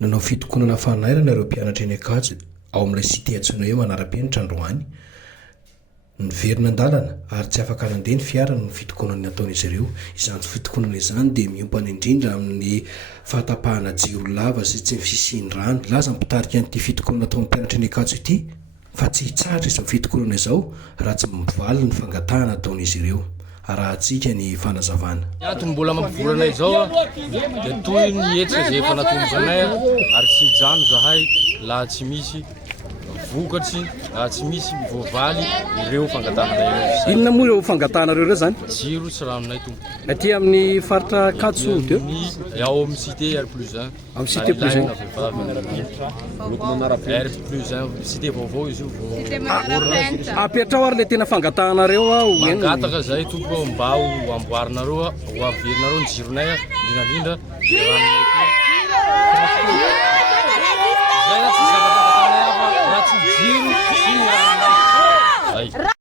nanao fitokonana fanairana ireo mpianatra eny Ankatso ao amin'ilay site antsoina hoe Manara-penitra androany. Niverina an-dalana ary tsy afaka nandeha ny fiara no fitokonana nataon'izy ireo. Izany fitokonana izany dia miompana indrindra amin'ny fahatapahana jiro lava sy tsy fisiany rano. Laza mitarika an'ity fitokonana ataon'ny mpianatra eny Ankatso ity fa tsy hitsahatra izao fitokonana izao raha tsy mivaly ny fangatahana ataon'izy ireo. Arahantsika ny fanazavana. Antony mbola mampivorana izao dia toy ny hetsika izay efa natombonay ary tsy hijano zahay laha tsy misy vokatsy, laha tsy misy voavaly ireo fangatahana ireo. Inona moa ireo fangatanareo ireo zany? Jiro sy ranonay tompo. Aty amin'ny faritra Ankatso teo? Ao amin'ny cité R+1. Amin'ny cité plus 1. R+1 cité vaovao izy io vao. Apetrao ary le tena fangatanareo mangataka zay tompo mba ho amboarinareo, ho averinareo ny jironay indrindra ranonay koa.